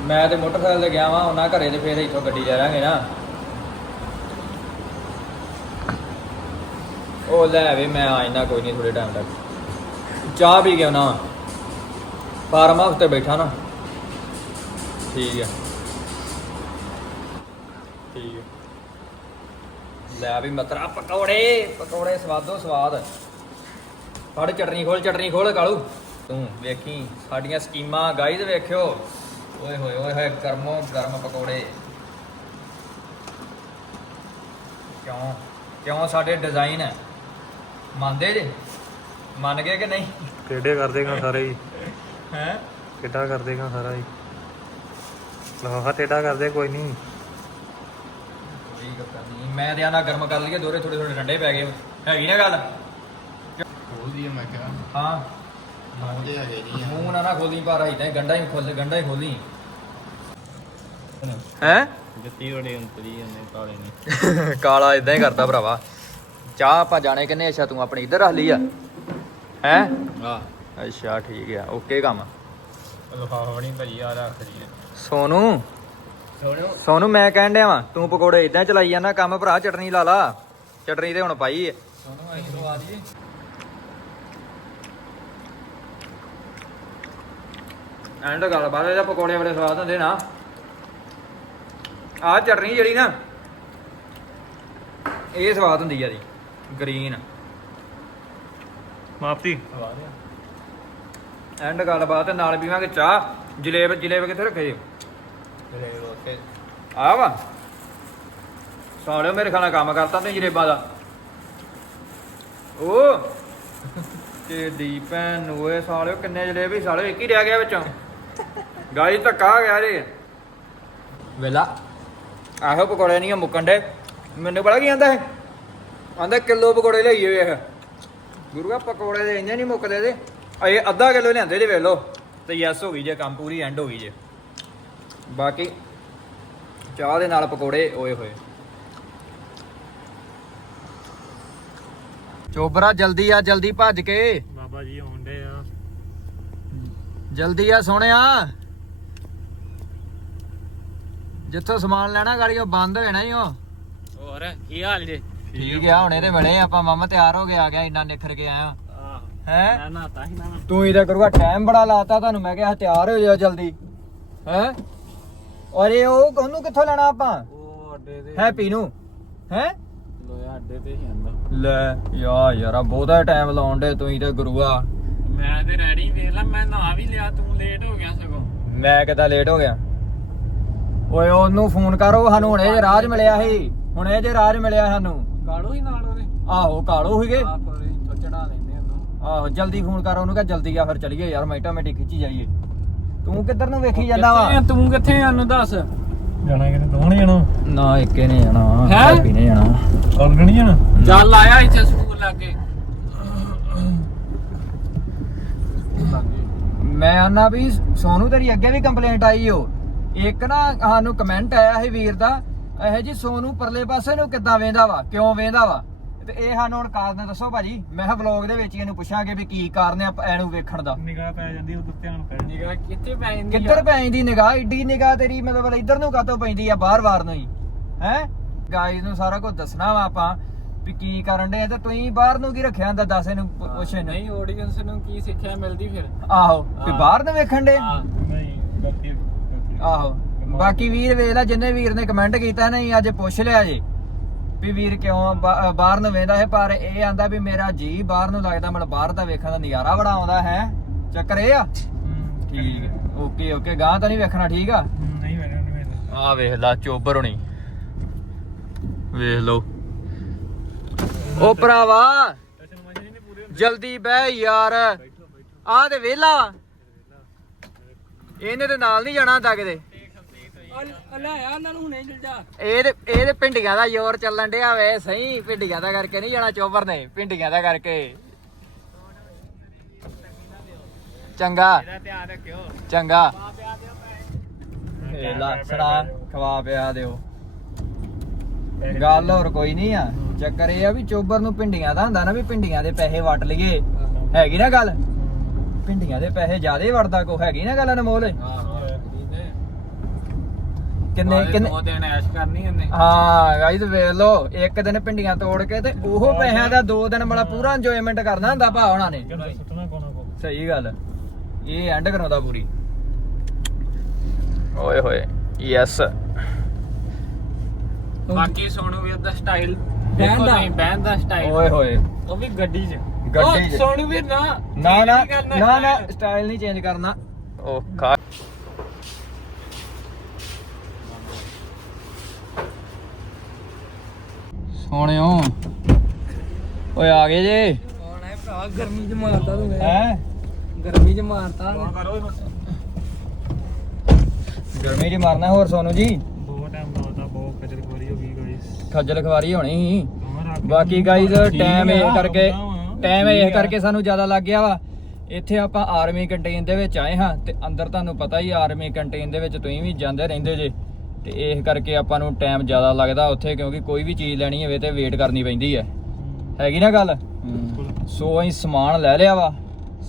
ਮੈਂ ਤੇ ਮੋਟਰਸਾਈਕਲ ਤੇ ਗਿਆ ਵਾਂ, ਉਹਨਾਂ ਘਰੇ ਤੇ ਫੇਰ ਇੱਥੋਂ ਗੱਡੀ ਲੈ ਲਾਂਗੇ ਨਾ। ਉਹ ਲੈ ਵੇ ਮੈਂ ਆਇਨਾ ਕੋਈ ਨਹੀਂ ਥੋੜੇ ਟਾਈਮ ਤੱਕ। ਚਾਹ ਪੀ ਕੇ ਆਉਣਾ ਫਾਰਮ ਹਾਊਸ ਤੇ ਬੈਠਾ ਨਾ। ਠੀਕ ਹੈ ਠੀਕ ਹੈ ਲੈ ਵੀ ਮਤਰਾ ਪਕੌੜੇ ਪਕੌੜੇ ਸਵਾਦੋ ਸਵਾਦ। ਫੜ ਚਟਨੀ ਖੋਲ ਚਟਨੀ ਖੋਲ ਕਾਲੂ। ਤੂੰ ਵੇਖੀ, ਸਾਡੀਆਂ ਸਕੀਮਾਂ ਗਾਈਜ਼ ਵੇਖਿਓ। ਓਏ ਹੋਏ ਓਏ ਹੋਏ ਗਰਮੋ ਗਰਮ ਪਕੌੜੇ। ਕਿਉਂ? ਕਿਉਂ ਸਾਡੇ ਡਿਜ਼ਾਈਨ ਹੈ? ਮੰਨਦੇ ਜੇ? ਮੰਨ ਗਏ ਕਿ ਨਹੀਂ?
ਟੇਡੇ ਕਰ ਦੇਗਾ ਸਾਰਾ ਹੀ?
ਹੈ?
ਟੇਡਾ ਕਰ ਦੇਗਾ ਸਾਰਾ ਹੀ? ਲਫਾਫਾ ਟੇਡਾ ਕਰ ਦੇ ਕੋਈ ਨਹੀਂ।
ਕੋਈ ਗੱਲ ਨਹੀਂ। ਮੈਂ ਤੇ ਆਣਾ ਗਰਮ ਕਰ ਲਈਏ ਦੋਰੇ ਥੋੜੇ ਥੋੜੇ ਠੰਡੇ ਪੈ ਗਏ। ਹੈਗੀ ਨਾ ਗੱਲ?
ਖੋਲਦੀ ਮੈਂ ਕਿਹਾ।
ਹਾਂ।
ਮੋਦੇ ਹੈਗੇ ਜੀ
ਮੂੰਹ ਨਾ ਨਾ ਖੋਲੀ ਪਰ ਇਦਾਂ ਗੰਡਾ ਹੀ ਖੋਲ ਗੰਡਾ ਹੀ ਖੋਲੀ। ਹੈ?
ਜੱਤੀ ਵੜੇ ਅੰਤਰੀ ਨੇ ਕਾਲੇ ਨੇ।
ਕਾਲਾ ਇਦਾਂ ਹੀ ਕਰਦਾ ਭਰਾਵਾ। ਚਾਹ ਆਪਾਂ ਜਾਣੇ ਕਿੰਨੇ ਅੱਛਾ ਤੂੰ ਆਪਣੀ ਇੱਧਰ ਰੱਖ ਲਈ ਆ? ਹੈ?
ਆ
ਅੱਛਾ ਠੀਕ ਆ ਓਕੇ ਕੰਮ।
ਲਫਾਫਾ ਬਣੀ ਭਾਜੀ ਆ ਰੱਖ ਲਈ
ਸੋਨੂ?
ਸੋਣੋ
ਸੋਨੂ ਮੈਂ ਕਹਿਣ ਡਿਆ ਵਾਂ ਤੂੰ ਪਕੌੜੇ ਇਦਾਂ ਚਲਾਈ ਜਾਂਦਾ ਕੰਮ ਭਰਾ ਚਟਨੀ ਲਾ ਲਾ। ਚਟਨੀ ਤੇ ਹੁਣ ਪਾਈ ਏ।
ਸੋਣੋ ਆਈ ਲਵਾ ਦੀ
ਐਂਡ ਗੱਲ ਬਾਅਦ ਇਹਦਾ ਪਕੌੜੇ ਬੜੇ ਸਵਾਦ ਹੁੰਦੇ ਨਾ। ਆਹ ਚਟਨੀ ਜਿਹੜੀ ਨਾ ਇਹ ਸਵਾਦ ਹੁੰਦੀ ਆ ਦੀ ਗ੍ਰੀਨ
ਮਾਫੀ।
ਐਂਡ ਗੱਲਬਾਤ ਨਾਲ ਪੀਵਾਂਗੇ ਚਾਹ। ਜਲੇਬ ਜਲੇਬ ਕਿੱਥੇ ਰੱਖੇ ਜੀ? ਆ ਵਾ। ਸਾਲਿਓ ਮੇਰੇ ਖਾਣਾ ਕੰਮ ਕਰਤਾ ਤੇ ਜਲੇਬਾਂ ਦਾ। ਓ ਤੇ ਦੀ ਭੈਣ ਨੂੰ ਓਏ ਸਾਲਿਓ ਕਿੰਨੇ ਜਲੇਬੀ ਸਾਲਿਓ ਇੱਕ ਹੀ ਰਹਿ ਗਿਆ ਵਿੱਚੋਂ। ਗਾਈ ਧੱਕਾ ਆ ਗਿਆ ਜੇ ਵੇਲਾ। ਆਹੋ ਪਕੌੜੇ ਨਹੀਂ ਮੁੱਕਣ ਦੇ ਮੈਨੂੰ ਬੜਾ ਕੀ ਆਂਦਾ ਹੈ ਆਂਦਾ ਕਿਲੋ ਪਕੌੜੇ ਲਈਏ ਵੇਖ। ਗੁਰੂਆ ਪਕੌੜੇ ਦੇ ਇੰਨੇ ਨਹੀਂ ਮੁੱਕਦੇ ਦੇ ਇਹ ਅੱਧਾ ਕਿਲੋ ਲਿਆਂਦੇ ਜੇ ਵੇਖ ਲੋ ਤੇ ਯੈਸ ਹੋ ਗਈ ਜੇ ਕੰਮ ਪੂਰੀ ਐਂਡ ਹੋ ਗਈ ਜੇ। ਬਾਕੀ ਚਾਹ ਦੇ ਨਾਲ ਪਕੌੜੇ ਓਏ ਹੋਏ। ਚੋਬਰਾ ਜਲਦੀ ਆ ਜਲਦੀ ਭੱਜ ਕੇ।
ਬਾਬਾ ਜੀ ਆਉਂਦੇ ਆ।
ਜਲਦੀ ਆ ਸੋਹਣਿਆ। ਜਿੱਥੋਂ ਸਮਾਨ ਲੈਣਾ ਗਾੜੀ ਉਹ ਬੰਦ ਹੋ ਜਾਣਾ ਹੀ ਉਹ।
ਹੋਰ ਕੀ ਹਾਲ ਜੇ?
ਠੀਕ ਆ ਹੁਣੇ ਤੇ ਬਣੇ ਆਪਾਂ ਮਾਮਾ ਤਿਆਰ ਹੋ ਕੇ ਆ ਗਿਆ ਇੰਨਾ ਨਿਖਰ ਕੇ ਆਇਆ। ਹੈ?
ਨਾ ਨਾ ਤਾਂ ਹੀ ਨਾ
ਤੂੰ ਇਹਦਾ ਕਰੂਗਾ ਟਾਈਮ ਬੜਾ ਲਾਤਾ ਤੁਹਾਨੂੰ ਮੈਂ ਕਿਹਾ ਤਿਆਰ ਹੋ ਜਾ ਜਲਦੀ। ਹੈ? ਅਰੇ ਉਹ ਉਹਨੂੰ ਕਿੱਥੋਂ ਲੈਣਾ ਆਪਾਂ?
ਉਹ ਅੱਡੇ ਤੇ
ਹੈਪੀ ਨੂੰ ਹੈ?
ਲੋਇਆ ਅੱਡੇ ਤੇ ਹੀ ਆਂਦਾ।
ਲੈ ਯਾ ਯਾਰਾ ਬਹੁਤਾ ਟਾਈਮ ਲਾਉਣ ਦੇ ਤੂੰ ਤੇ ਗੁਰੂਆ।
ਮੈਂ ਤੇ ਰੈਡੀ ਵੇਖ ਲਾ ਮੈਂ ਨਹਾ ਵੀ ਲਿਆ ਤੂੰ ਲੇਟ ਹੋ ਗਿਆ ਸਗੋਂ।
ਮੈਂ ਕਿਦਾਂ ਲੇਟ ਹੋ ਗਿਆ? ਓਏ ਉਹਨੂੰ ਫੋਨ ਕਰੋ ਸਾਨੂੰ ਹੁਣੇ ਜੇ ਰਾਜ ਮਿਲਿਆ ਸੀ। ਹੁਣੇ ਜੇ ਰਾਜ ਮਿਲਿਆ ਸਾਨੂੰ।
ਕਾੜੋ ਹੀ ਨਾਲ ਉਹਦੇ?
ਆਹੋ ਕਾਲੋ ਸੀਗੇ।
ਆਪ ਚੜਾ ਲੈਂਦੇ ਉਹਨੂੰ।
ਆਹੋ ਜਲਦੀ ਫੋਨ ਕਰ ਉਹਨੂੰ ਕਹ ਜਲਦੀ ਆ ਫਿਰ ਚਲੀਏ ਯਾਰ ਮੈਟਾ ਮੈਟੀ ਖਿੱਚੀ ਜਾਈਏ। ਤੂੰ ਕਿੱਧਰ ਨੂੰ ਵੇਖੀ ਜਾਂਦਾ ਵਾ?
ਤੂੰ ਕਿੱਥੇ ਆ ਨੂੰ ਦੱਸ।
ਜਾਣਾ ਕਿਤੇ ਦੋ ਨਹੀਂ ਜਾਣਾ?
ਨਾ ਇੱਕੇ ਨੇ ਜਾਣਾ।
ਹੈਂ?
ਹੈਪੀ ਨੇ ਜਾਣਾ।
ਅਲਗ ਨਹੀਂ ਜਾਣਾ?
ਚੱਲ ਆਇਆ ਇੱਥੇ ਸਕੂਲ ਲੱਗੇ
ਮੈਂ ਆਨਾ ਵੀ ਸੋਨੂ ਤੇਰੀ ਅੱਗੇ ਵੀ ਕੰਪਲੇਂਟ ਆਈ ਓ। ਇੱਕ ਨਾ ਸਾਨੂੰ ਕਮੈਂਟ ਆਇਆ ਸੀ ਵੀਰ ਦਾ ਇਹ ਜੀ ਸੋਨੂ ਪਰਲੇ ਪਾਸੇ ਨੂੰ ਕਿੱਦਾਂ ਵੇਂਦਾ ਵਾ ਕਿਉਂ ਵੇਂਦਾ ਵਾ? ਤੇ ਇਹ ਸਾਨੂੰ ਹੁਣ ਕਾਰਨ ਦੱਸੋ ਭਾਜੀ ਮੈਂ ਕਿਹਾ ਵਲੌਗ ਦੇ ਵਿੱਚ ਇਹਨੂੰ ਪੁੱਛਾਂਗੇ ਵੀ ਕੀ ਕਾਰਨ ਹੈ ਇਹਨੂੰ ਵੇਖਣ ਦਾ।
ਨਿਗਾਹ ਪੈ ਜਾਂਦੀ ਉਧਰ ਧਿਆਨ ਪੈ ਜਾਂਦਾ।
ਨਿਗਾਹ ਕਿੱਥੇ ਪੈ ਜਾਂਦੀ
ਕਿੱਧਰ ਪੈ ਜਾਂਦੀ ਨਿਗਾਹ? ਏਡੀ ਨਿਗਾਹ ਤੇਰੀ ਮਤਲਬ ਇੱਧਰ ਨੂੰ ਕਾਤੋਂ ਪੈਂਦੀ ਆ ਬਾਹਰ-ਬਾਹਰ ਨੂੰ ਹੀ। ਹੈ? ਗਾਇਜ਼ ਨੂੰ ਸਾਰਾ ਕੁਝ ਦੱਸਣਾ ਵਾ ਆਪਾਂ ਵੀ ਕੀ ਕਰਨ ਦੇ ਤੇ ਤੁਸੀਂ ਬਾਹਰ ਨੂੰ ਕੀ ਰੱਖਿਆ ਹੁੰਦਾ ਦੱਸ ਇਹਨੂੰ ਪੁੱਛ
ਨਹੀਂ ਆਡੀਅנס ਨੂੰ ਕੀ ਸਿੱਖਿਆ ਮਿਲਦੀ ਫਿਰ?
ਆਹੋ
ਹਾਂ।
ਬਾਹਰ ਨੂੰ ਵੇਖਣ ਦੇ
ਨਹੀਂ
ਆਹੋ। ਬਾਕੀ ਵੀਰ ਵੇਖ ਲੈ ਜਿੰਨੇ ਵੀਰ ਨੇ ਕਮੈਂਟ ਕੀਤਾ ਨਹੀਂ ਅੱਜ ਪੁੱਛ ਲਿਆ ਜੀ ਵੀ ਵੀਰ ਕਿਉਂ ਬਾਹਰ ਨੂੰ ਵੇਂਦਾ ਹੈ ਪਰ ਇਹ ਆਂਦਾ ਵੀ ਮੇਰਾ ਜੀ ਬਾਹਰ ਨੂੰ ਲੱਗਦਾ ਮਤਲਬ ਬਾਹਰ ਦਾ ਵੇਖਣ ਦਾ ਨਜ਼ਾਰਾ ਬੜਾ ਆਉਂਦਾ ਹੈ? ਚੱਕਰ ਇਹ ਆ? ਠੀਕ ਓਕੇ ਓਕੇ। ਗਾਂ ਤਾਂ ਨਹੀਂ ਵੇਖਣਾ ਠੀਕ ਆ?
ਨਹੀਂ
ਆ ਵੇਖ ਲਾ ਚੋਬਰ ਹੋਣੀ। ਵੇਖ ਲਓ। ਉਹ ਭਰਾਵਾ ਜਲਦੀ ਬਹਿ ਯਾਰ। ਆ ਤੇ ਵੇਲਾ ਵਾ। ਇਹਨੇ ਤੇ ਨਾਲ ਨਹੀਂ ਜਾਣਾ ਹੁੰਦਾ ਕਿਤੇ।
ਉਹਨਾਂ ਨੂੰ ਹੁਣੇ
ਇਹ ਤੇ ਇਹ ਤੇ ਪਿੰਡੀਆਂ ਦਾ ਜ਼ੋਰ ਚੱਲਣ ਡਿਆ ਵੇ ਸਹੀ। ਪਿੰਡੀਆਂ ਦਾ ਕਰਕੇ ਨਹੀਂ ਜਾਣਾ ਚੋਬਰ ਨੇ ਪਿੰਡੀਆਂ ਦਾ ਕਰਕੇ। ਚੰਗਾ।
ਇਹਦਾ ਧਿਆਨ ਰੱਖਿਓ।
ਚੰਗਾ। ਇਹ ਲਾ ਖਵਾ ਪਿਆ ਦਿਓ। ਗੱਲ ਹੋਰ ਕੋਈ ਨਹੀਂ ਆ। ਚੱਕਰ ਇਹ ਆ ਵੀ ਚੋਬਰ ਨੂੰ ਪਿੰਡੀਆਂ ਦਾ ਹੁੰਦਾ ਨਾ ਵੀ ਪਿੰਡੀਆਂ ਦੇ ਪੈਸੇ ਵਟ ਲਈਏ। ਹੈਗੀ ਨਾ ਗੱਲ? ਪਿੰਡੀਆਂ ਦੇ ਪੈਸੇ ਜ਼ਿਆਦੇ ਵੜਦਾ ਕੋ ਹੈਗੀ ਨਾ ਗੱਲ ਅਨਮੋਲ? ਕਿੰਨੇ ਕਿੰਨੇ
ਦੋ ਦਿਨ ਐਸ਼ ਕਰਨੀ ਇਹਨੇ
ਹਾਂ ਗਾਈਜ਼ ਵੇਖ ਲਓ ਇੱਕ ਦਿਨ ਪਿੰਡੀਆਂ ਤੋੜ ਕੇ ਤੇ ਉਹ ਪੈਸਿਆਂ ਦਾ ਦੋ ਦਿਨ ਬੜਾ ਪੂਰਾ ਇੰਜੋਇਮੈਂਟ ਕਰਨਾ ਹੁੰਦਾ ਭਾ ਉਹਨਾਂ ਨੇ। ਸਹੀ ਗੱਲ। ਇਹ ਐਂਡ ਕਰਾਉਂਦਾ ਪੂਰੀ। ਓਏ ਹੋਏ ਯੈਸ
ਬਾਕੀ ਸੋਨੂ ਵੀਰ ਦਾ ਸਟਾਈਲ ਦੇਖੋ ਨਹੀਂ ਬੈਨ ਦਾ ਸਟਾਈਲ
ਓਏ ਹੋਏ।
ਉਹ ਵੀ ਗੱਡੀ 'ਚ।
ਗੱਡੀ 'ਚ।
ਸੋਨੂ ਵੀਰ ਨਾ
ਨਾ ਨਾ ਨਾ ਨਾ। ਸਟਾਈਲ ਨਹੀਂ ਚੇਂਜ ਕਰਨਾ। ਉਹ ਖਾ ਹੋ ਓਏ ਆ ਗਏ ਜੇ।
ਕੌਣ ਹੈ ਭਰਾ? ਗਰਮੀ ਚ ਮਾਰਦਾ ਤੂੰ
ਹੈ?
ਗਰਮੀ ਚ ਮਾਰਦਾ
ਗਰਮੀ ਦੀ ਮਾਰਨਾ ਹੋਰ ਸੋਨੂ ਜੀ
ਬਹੁਤ ਟਾਈਮ ਲਾਉਂਦਾ ਬਹੁਤ ਖਜਲ ਖੋਰੀ ਹੋ ਗਈ ਗਾਇਸ
ਖੱਜਲ ਖਵਾਰੀ ਹੋਣੀ ਸੀ। ਬਾਕੀ ਗਾਈਜ਼ ਟਾਈਮ ਇਹ ਕਰਕੇ ਟਾਈਮ ਇਹ ਕਰਕੇ ਸਾਨੂੰ ਜ਼ਿਆਦਾ ਲੱਗ ਗਿਆ ਵਾ। ਇੱਥੇ ਆਪਾਂ ਆਰਮੀ ਕੰਟੇਨ ਦੇ ਵਿੱਚ ਆਏ ਹਾਂ ਤੇ ਅੰਦਰ ਤੁਹਾਨੂੰ ਪਤਾ ਹੀ ਆਰਮੀ ਕੰਟੇਨ ਦੇ ਵਿੱਚ ਤੁਸੀਂ ਵੀ ਜਾਂਦੇ ਰਹਿੰਦੇ ਜੇ। ਤੇ ਇਸ ਕਰਕੇ ਆਪਾਂ ਨੂੰ ਟਾਈਮ ਜ਼ਿਆਦਾ ਲੱਗਦਾ ਉੱਥੇ ਕਿਉਂਕਿ ਕੋਈ ਵੀ ਚੀਜ਼ ਲੈਣੀ ਹੋਵੇ ਤੇ ਵੇਟ ਕਰਨੀ ਪੈਂਦੀ ਹੈ। ਹੈਗੀ ਨਾ ਗੱਲ? ਸੋ ਅਸੀਂ ਸਮਾਨ ਲੈ ਲਿਆ ਵਾ।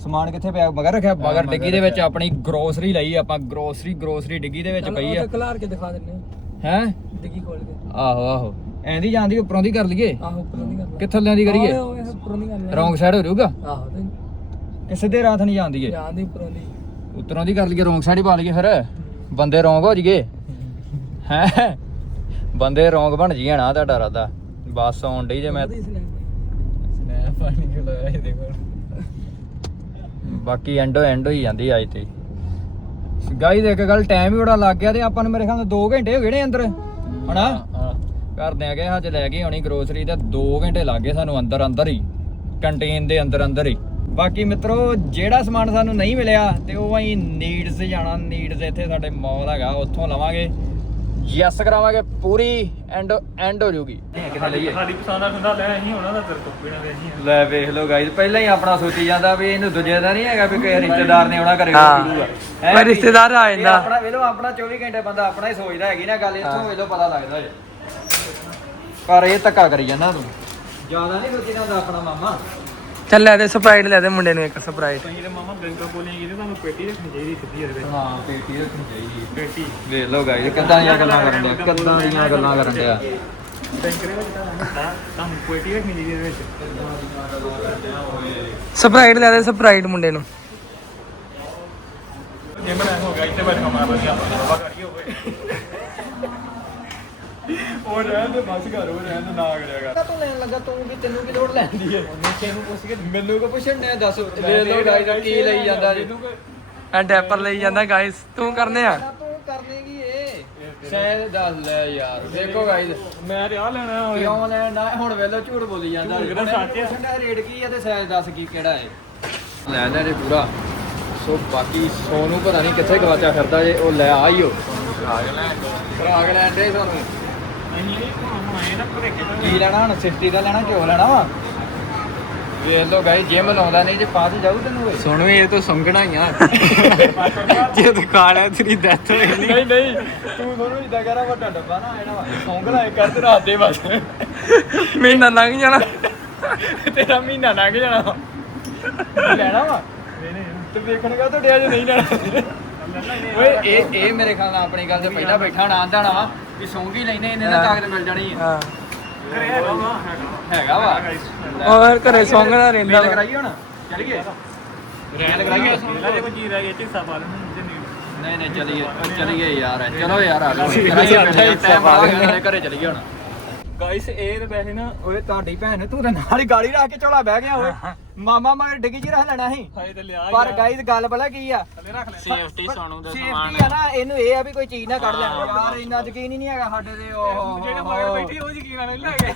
ਸਮਾਨ ਕਿੱਥੇ ਪਿਆ? ਮਗਰ ਰੱਖਿਆ ਮਗਰ ਡਿੱਗੀ ਦੇ ਵਿੱਚ ਆਪਣੀ ਗਰੋਸਰੀ ਲਈ ਆਪਾਂ ਗਰੋਸਰੀ ਗਰੋਸਰੀ ਡਿੱਗੀ ਦੇ ਵਿੱਚ ਪਈ ਆ।
ਖਲਾਰ ਕੇ ਦਿਖਾ ਦਿੰਨੇ
ਹੈ?
ਡਿੱਗੀ ਖੋਲ ਕੇ।
ਆਹੋ ਆਹੋ। ਐਂਦੀ ਜਾਂਦੀ ਉੱਪਰੋਂ ਦੀ ਕਰ ਲਈਏ?
ਆਹੋ ਉੱਪਰੋਂ ਦੀ ਕਰ
ਕਿੱਥੋਂ ਲੈਂਦੀ ਕਰੀਏ?
ਓਏ ਓਏ ਉੱਪਰੋਂ ਦੀ ਕਰ
ਰੌਂਗ ਸਾਈਡ ਹੋ ਜਾਊਗਾ?
ਆਹੋ ਤੇ
ਕਿ ਸਿੱਧੇ ਰਾਤ ਨਹੀਂ ਜਾਂਦੀ ਏ
ਜਾਂ ਦੀ ਉੱਪਰੋਂ ਦੀ।
ਉਤਰੋਂ ਦੀ ਕਰ ਲਈਏ ਰੌਂਗ ਸਾਈਡ ਹੀ ਪਾ ਲਈਏ ਫਿਰ। ਬੰਦੇ ਰੌਂਗ ਹੋ ਜੀਏ ਹੈ? ਬੰਦੇ ਰੌਂਗ ਬਣ ਜੀਏ ਨਾ ਤੁਹਾਡਾ ਰਾਦਾ ਬੱਸ ਆਉਣ ਡਈ ਜੇ ਮੈਂ।
ਸਨੈਪ ਪਾਣੀ ਕਿ ਲਾਇਆ ਇਹਦੇ ਕੋਲ।
ਬਾਕੀ ਐਂਡੋ ਐਂਡ ਹੋਈ ਜਾਂਦੀ ਅੱਜ ਤੇ। ਗਾਈ ਦੇ ਇੱਕ ਗੱਲ ਟਾਈਮ ਹੀ ਬੜਾ ਲੱਗ ਗਿਆ ਤੇ ਆਪਾਂ ਨੂੰ ਮੇਰੇ ਖਿਆਲ ਨਾਲ 2 ਘੰਟੇ ਹੋ ਗਏ ਨੇ ਅੰਦਰ। ਹਨਾ? ਕਰਦੇ ਆਗੇ ਹਜੇ ਲੈ ਕੇ ਆਉਣੀ ਗਰੋਸਰੀ ਤੇ 2 ਘੰਟੇ ਲੱਗ ਗਏ ਸਾਨੂੰ ਅੰਦਰ ਅੰਦਰ ਹੀ। ਕੰਟੇਨ ਦੇ ਅੰਦਰ ਅੰਦਰ ਹੀ। ਬਾਕੀ ਮਿੱਤਰੋ ਜਿਹੜਾ ਸਮਾਨ ਸਾਨੂੰ ਨਹੀਂ ਮਿਲਿਆ ਤੇ ਉਹ ਅਸੀਂ ਨੀਡਸ ਜਾਣਾ ਨੀਡਸ ਇੱਥੇ ਸਾਡੇ ਮਾਲ ਹੈਗਾ ਉੱਥੋਂ ਲਵਾਂਗੇ। ਯੈਸ ਕਰਾਵਾਂਗੇ ਪੂਰੀ ਐਂਡ ਐਂਡ ਹੋ ਜੂਗੀ ਕਿੱਥੇ ਲਈਏ?
ਸਾਡੀ ਪਸੰਦ ਦਾ ਠੰਡਾ ਲੈ ਅਸੀਂ ਉਹਨਾਂ ਦਾ ਤੇਰੇ ਤੋਂ ਬਿਨਾਂ ਦੇ ਅਸੀਂ
ਲੈ ਵੇਖ ਲਓ ਗਾਈਜ਼ ਪਹਿਲਾਂ ਹੀ ਆਪਣਾ ਸੋਚੀ ਜਾਂਦਾ ਵੀ ਇਹਨੂੰ ਦੂਜੇ ਦਾ ਨਹੀਂ ਹੈਗਾ ਵੀ ਕੋਈ ਰਿਸ਼ਤੇਦਾਰ ਨੇ ਆਉਣਾ ਘਰੇ
ਹਾਂ। ਰਿਸ਼ਤੇਦਾਰ ਆ ਜਾਂਦਾ।
ਆਪਣਾ ਵੇਖ ਲਓ ਆਪਣਾ 24 ਘੰਟੇ ਬੰਦਾ ਆਪਣਾ ਹੀ ਸੋਚਦਾ ਹੈਗੀ ਨਾ ਗੱਲ ਇੱਥੋਂ ਵੇਖ ਲਓ ਪਤਾ ਲੱਗਦਾ ਜੇ। ਪਰ ਇਹ ਧੱਕਾ ਕਰੀ ਜਾਂਦਾ ਤੂੰ। ਜ਼ਿਆਦਾ ਨਹੀਂ ਸੋਚੀਦਾ ਹੁੰਦਾ ਆਪਣਾ ਮਾਮਾ?
ਚੱਲ ਲੈ ਦੇ ਸਪਰਾਈਟ ਲੈ ਦੇ ਮੁੰਡੇ ਨੂੰ ਇੱਕ ਸਪਰਾਈਟ
ਅਸੀਂ ਤੇ ਮਾਮਾ ਬੈਂਕਾਂ ਬੋਲੀਆਂ ਕਿਤੇ ਤੁਹਾਨੂੰ ਪੇਟੀ ਰੱਖਣੀ ਚਾਹੀਦੀ ਸਿੱਧੀ ਇਹਦੇ ਵਿੱਚ
ਹਾਂ ਪੇਟੀ ਰੱਖਣੀ ਚਾਹੀਦੀ
ਪੇਟੀ।
ਵੇਖ ਲਓ ਗਾਈਜ਼ ਕਿੱਦਾਂ ਦੀਆਂ ਗੱਲਾਂ ਕਰਨ ਡਿਆ ਕਿੱਦਾਂ ਦੀਆਂ ਗੱਲਾਂ ਕਰਨ
ਦੇ ਵਿੱਚ ਤੁਹਾਨੂੰ ਤੁਹਾਨੂੰ ਪੇਟੀ ਰੱਖਣੀ ਚਾਹੀਦੀ ਇਹਦੇ ਵਿੱਚ।
ਸਪਰਾਈਟ ਲੈ ਦੇ ਸਪਰਾਈਟ ਮੁੰਡੇ ਨੂੰ।
ਜੇ ਮੈਂ ਹੋ ਗਿਆ ਇੱਥੇ ਬੈਠ ਕੇ ਮਾਰ ਲਿਆ ਬਾਬਾ ਕਰੀ ਹੋਵੇ
ਉਹ ਰਹਿਣ ਦੇ ਬਸ ਘਰ ਉਹ ਰਹਿਣ ਦੇ ਨਾ ਕਰਿਆ ਕਰ। ਤੂੰ ਲੈਣ ਲੱਗਾ ਤੂੰ ਵੀ ਤੈਨੂੰ ਕੀ ਲੋੜ ਲੈਂਦੀ ਹੈ? ਨੀਚੇ ਨੂੰ ਪੁੱਛ ਕੇ ਮੈਨੂੰ ਕੋ ਪੁੱਛਣ ਨੇ ਦੱਸ। ਲੈ ਲੋ ਗਾਈਜ਼ ਕੀ ਲਈ ਜਾਂਦਾ ਜੀ?
ਆ ਡੈਪਰ ਲਈ ਜਾਂਦਾ ਗਾਇਸ ਤੂੰ ਕਰਨੇ ਆ?
ਤੂੰ ਕਰਨੇ ਕੀ ਇਹ? ਸ਼ਾਇਦ ਦੱਸ ਲੈ ਯਾਰ ਦੇਖੋ ਗਾਈਜ਼
ਮੈਂ ਤੇ ਆ ਲੈਣਾ ਹੋਇਆ।
ਕਿਉਂ ਲੈਣ? ਨਾ ਹੁਣ ਵੇਲੋ ਝੂਠ ਬੋਲੀ ਜਾਂਦਾ
ਕਿਹੜਾ ਸੱਚ ਹੈ?
ਰੇਟ ਕੀ ਹੈ ਤੇ ਸਾਈਜ਼ ਦੱਸ ਕੀ ਕਿਹੜਾ ਹੈ। ਲੈ ਲੈ ਜੇ ਪੂਰਾ। ਸੋ ਬਾਕੀ ਸੋਨੂੰ ਪਤਾ ਨਹੀਂ ਕਿੱਥੇ ਗਵਾਚਾ ਫਿਰਦਾ ਜੇ ਉਹ ਲੈ ਆਈਓ। ਖਰਾਕ ਲੈਣ ਦੇ। ਤੁਹਾਨੂੰ
ਅਸੀਂ ਨਹੀਂ ਹੁਣ ਆਏ ਨਾ ਭਰੇ ਕੇ
ਕੀ ਲੈਣਾ ਹੁਣ? 60 ਦਾ ਲੈਣਾ ਕਿਉਂ ਲੈਣਾ ਵਾ? ਵੇਖ ਲੋ ਗਾਈ ਜਿਮ ਲਾਉਂਦਾ ਨਹੀਂ ਜੇ ਪਾ ਤੇ ਜਾਊ ਤੈਨੂੰ ਓਏ
ਸੁਣ ਵੀ ਇਹ ਤੋਂ ਸੰਗਣਾ ਹੀ ਆ। ਜੇ ਤੂੰ ਖਾ ਲਿਆ ਤੇਰੀ ਡੈਥ ਹੋਈ
ਨਹੀਂ ਨਹੀਂ ਤੂੰ ਦੋਨੋਂ ਇਦਾਂ ਕਰਾ ਵੱਡਾ ਡੱਬਾ ਨਾ ਆਣਾ ਵਾ। ਸੌਂਗਲਾ ਇੱਕ ਕਰ ਤੇ ਰਾਤ ਦੇ ਬਸ
ਮਹੀਨਾ ਲੰਘ ਜਾਣਾ।
ਤੇਰਾ ਮਹੀਨਾ ਲੰਘ ਜਾਣਾ। ਵਾ। ਲੈਣਾ ਵਾ? ਤੇ ਵੇਖਣ ਕਾ ਤੁਹਾਡੇ ਅੱਜ ਨਹੀਂ ਲੈਣਾ। ਓਏ ਇਹ ਇਹ ਮੇਰੇ ਖਿਆਲ ਨਾਲ ਆਪਣੀ ਗੱਲ ਤੇ ਪਹਿਲਾਂ ਬੈਠਾ ਨਾ ਆਂਦਾ ਨਾ। ਵੀ ਸੌਂਗੀ ਲੈਨੇ ਇਹਨੇ ਨਾਲ ਤਾਕਤ ਮਿਲ ਜਾਣੀ ਹੈ
ਹਾਂ।
ਘਰੇ ਹੈਗਾ ਵਾ।
ਹੈਗਾ ਵਾ।
ਹੋਰ ਘਰੇ ਸੰਗਣਾ ਰਹਿੰਦਾ
ਮੇਲ
ਵਾ।
ਕਰਾਈਏ ਹੁਣ? ਚੱਲੀਏ?
ਰਹਿਣ
ਕਰਾਈਏ।
ਇਹਨਾਂ ਦੇ ਕੋਈ ਚੀਜ਼ ਰਹਿ ਗਈ ਹਿੱਸਾ ਪਾ ਲੈਣਾ
ਨਹੀਂ ਨਹੀਂ ਚਲੀਏ। ਚਲੀਏ ਯਾਰ। ਚਲੋ ਯਾਰ ਆ ਕਰਾਈਏ
ਹਿੱਸਾ ਪਾ
ਗਿਆ, ਘਰੇ ਚਲੀਏ ਹੁਣ।
ਗਾਇਸ ਇਹ ਤੇ ਵੈਸੇ ਨਾ
ਓਏ ਤੁਹਾਡੀ ਭੈਣ ਤੂੰ ਤੇ ਨਾਲ ਹੀ ਗਾੜੀ ਰੱਖ ਕੇ ਝੋਲਾ ਬਹਿ ਗਿਆ ਓਏ। ਮਾਮਾ ਮਗਰ ਡਿੱਗੀ ਜੀ ਰੱਖ ਲੈਣਾ ਸੀ।
ਹਾਏ ਤੇ ਲਿਆ
ਪਰ ਗਾਈਜ਼ ਗੱਲ ਪਤਾ ਕੀ ਆ?
ਥੱਲੇ ਰੱਖ ਲੈ।
ਸੇਫਟੀ ਸੋਨੂੰ ਦਾ
ਸੇਫਟੀ ਆ ਨਾ ਇਹਨੂੰ ਇਹ ਆ ਵੀ ਕੋਈ ਚੀਜ਼ ਨਾ ਕੱਢ ਲੈਣ ਯਾਰ ਇੰਨਾ ਯਕੀਨ ਹੀ ਨਹੀਂ ਹੈਗਾ ਸਾਡੇ ਤੇ ਓਹ
ਜਿਹੜੇ ਮਗਰ ਬੈਠੀ ਉਹ ਯਕੀਨ ਨਾਲ ਲੈ ਗਏ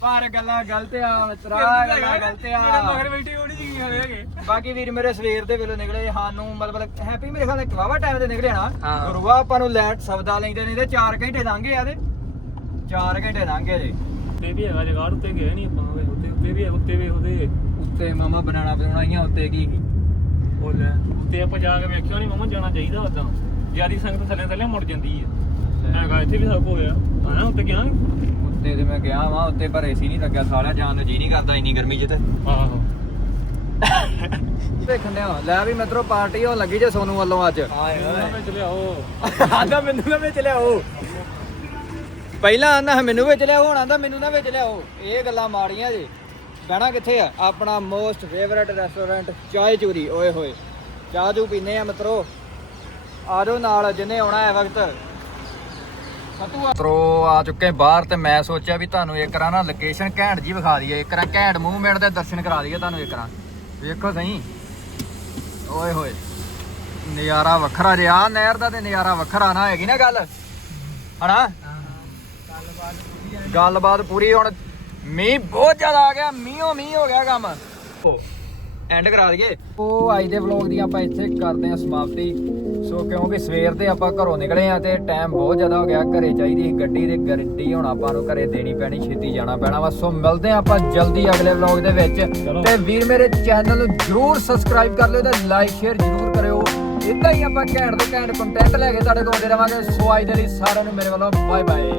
ਪਰ ਗੱਲਾਂ ਗਲਤ ਆ ਮਿੱਤਰਾ ਗੱਲਾਂ ਗਲਤ
ਜਿਹੜੇ
ਆ
ਮਗਰ ਬੈਠੀ ਉਹ ਨਹੀਂ ਯਕੀਨ ਨਾਲ ਹੈਗੇ।
ਬਾਕੀ ਵੀਰ ਮੇਰੇ ਸਵੇਰ ਦੇ ਵੇਲੇ ਨਿਕਲੇ ਸਾਨੂੰ ਮਤਲਬ ਹੈਪੀ ਮੇਰੇ ਖਿਆਲ ਨਾਲ ਵਾਵਾ ਟਾਈਮ ਤੇ ਨਿਕਲੇ ਨਾ। ਗੁਰੂਆ ਆਪਾਂ ਨੂੰ ਲੈਟ ਸਬਦਾ ਲੈਂਦੇ ਨਹੀਂ ਤੇ 4 ਘੰਟੇ ਲੰਘੇ ਆ ਤੇ। 4 ਘੰਟੇ ਲੰਘੇ ਜੇ।
ਉੱਤੇ ਵੀ ਹੈਗਾ ਜਗਾੜ ਉੱਤੇ ਗਏ ਨਹੀਂ ਆਪਾਂ ਓਏ ਉੱਤੇ ਉੱਤੇ ਵੀ ਹੈ ਉੱਤੇ ਵੀ ਉਹਦੇ।
ਉੱਤੇ ਮਾਮਾ ਬਣਾਣਾ ਬਣਾਈਆਂ ਉੱਤੇ ਕੀ ਕੀ।
ਉਹ ਲੈ ਉੱਤੇ ਆਪਾਂ ਜਾ ਕੇ ਵੇਖਿਆ ਨਹੀਂ ਮਮਾ ਜਾਣਾ ਚਾਹੀਦਾ ਉਦਾਂ ਜਿਆਦੀ ਸੰਗਤ ਥੱਲੇ ਥੱਲੇ ਮੁੜ ਜਾਂਦੀ ਹੈ ਹੈਗਾ ਇੱਥੇ ਵੀ ਸਭ ਹੋਇਆ। ਆਇਆ ਉੱਤੇ ਗਿਆ
ਉੱਤੇ ਤੇ ਮੈਂ ਗਿਆ ਵਾਂ ਉੱਤੇ ਪਰ ਏਸੀ ਨਹੀਂ ਲੱਗਿਆ ਸਾਲਿਆ ਜਾਣ ਨੂੰ ਜੀ ਨਹੀਂ ਕਰਦਾ ਇੰਨੀ ਗਰਮੀ 'ਚ ਤੇ।
ਆਹੋ।
ਦੇਖਣ ਡਿਆ ਲੈ ਵੀ ਮਿੱਤਰੋ ਪਾਰਟੀ ਹੋਣ ਲੱਗੀ ਜੇ ਸੋਨੂੰ ਵੱਲੋਂ ਅੱਜ।
ਉਹਨਾਂ ਵਿੱਚ ਲਿਆਓ
ਆਂਦਾ ਮੈਨੂੰ ਵਿੱਚ ਲਿਆਓ ਪਹਿਲਾਂ ਆਂਦਾ ਮੈਨੂੰ ਵਿੱਚ ਲਿਆਓ, ਹੁਣ ਆਂਦਾ ਮੈਨੂੰ ਨਾ ਵਿੱਚ ਲਿਆਓ। ਇਹ ਗੱਲਾਂ ਮਾੜੀਆਂ ਜੇ। ਬਹਿਣਾ ਕਿੱਥੇ ਆ? ਆਪਣਾ ਮੋਸਟ ਫੇਵਰਟ ਰੈਸਟੋਰੈਂਟ ਚਾਹ ਚੂਰੀ। ਓਏ ਹੋਏ। ਚਾਹ ਚੂ ਪੀਨੇ ਆ ਮਿੱਤਰੋ। ਆ ਨਾਲ, ਜਿੰਨੇ ਆਉਣਾ ਹੈ ਵਕਤ। ਮਿੱਤਰੋ, ਆ ਚੁੱਕੇ ਬਾਹਰ ਤੇ ਮੈਂ ਸੋਚਿਆ ਵੀ ਤੁਹਾਨੂੰ ਇੱਕ ਰਾਂ ਨਾ ਲੋਕੇਸ਼ਨ ਘੈਂਟ ਜੀ ਵਿਖਾ ਦਈਏ। ਇੱਕ ਰਾਂ ਘੈਂਟ ਮੂਵਮੈਂਟ ਦੇ ਦਰਸ਼ਨ ਕਰਾ ਦਈਏ ਤੁਹਾਨੂੰ ਇੱਕ ਰਾਂ ਵੇਖੋ ਸਹੀ। ਓਏ ਹੋਏ। ਨਜ਼ਾਰਾ ਵੱਖਰਾ ਜਿਹਾ ਨਹਿਰ ਦਾ ਤੇ ਨਜ਼ਾਰਾ ਵੱਖਰਾ ਨਾ ਹੈਗੀ ਨਾ ਗੱਲ। ਹਨਾ? ਗੱਲਬਾਤ ਪੂਰੀ ਹੁਣ ਮੀਂਹ ਬਹੁਤ ਜ਼ਿਆਦਾ ਆ ਗਿਆ ਮੀਂਹੋਂ ਮੀਂਹ ਹੋ ਗਿਆ ਕੰਮ। ਐਂਡ ਕਰਾ ਦਈਏ। ਉਹ ਅੱਜ ਦੇ ਵਲੌਗ ਦੀ ਆਪਾਂ ਇੱਥੇ ਕਰਦੇ ਹਾਂ ਸਮਾਪਤੀ। ਸੋ ਕਿਉਂਕਿ ਸਵੇਰ ਤੇ ਆਪਾਂ ਘਰੋਂ ਨਿਕਲੇ ਆ ਤੇ ਟਾਈਮ ਬਹੁਤ ਜ਼ਿਆਦਾ ਹੋ ਗਿਆ ਘਰੇ ਚਾਹੀਦੀ ਸੀ ਗੱਡੀ ਤੇ ਗੱਡੀ ਹੁਣ ਆਪਾਂ ਨੂੰ ਘਰੇ ਦੇਣੀ ਪੈਣੀ ਛੇਤੀ ਜਾਣਾ ਪੈਣਾ ਵਾ। ਸੋ ਮਿਲਦੇ ਆ ਆਪਾਂ ਜਲਦੀ ਅਗਲੇ ਵਲੌਗ ਦੇ ਵਿੱਚ। ਤੇ ਵੀਰ ਮੇਰੇ ਚੈਨਲ ਨੂੰ ਜਰੂਰ ਸਬਸਕ੍ਰਾਈਬ ਕਰ ਲਿਓ ਤੇ ਲਾਈਕ ਸ਼ੇਅਰ ਜਰੂਰ ਕਰਿਓ। ਇਦਾਂ ਹੀ ਆਪਾਂ ਘੈਂਟ ਦੇ ਘੈਂਟ ਕੰਟੈਂਟ ਲੈ ਕੇ ਤੁਹਾਡੇ ਕੋਲ ਆਉਂਦੇ ਰਵਾਂਗੇ। ਸੋ ਅੱਜ ਦੇ ਲਈ ਸਾਰਿਆਂ ਨੂੰ ਮੇਰੇ ਵੱਲੋਂ ਬਾਏ ਬਾਏ